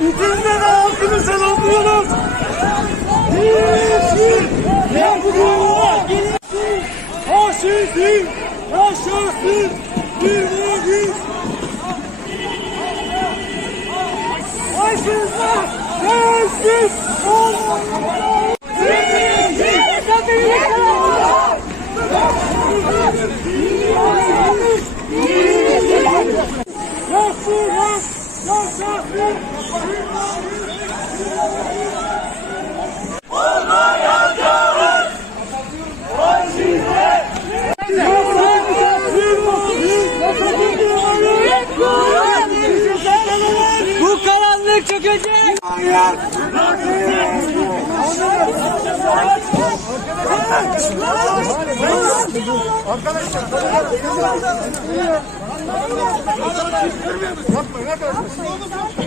Bütün de halkını selamlıyoruz. Yeşil, yakıyor, faşizm, yaşasın, birliğimiz. Faşizm, gelsin, olmalı. Yaşasın, yaşasın. Bu karanlık çökecek. Arkadaşlar. Yapma, yapma.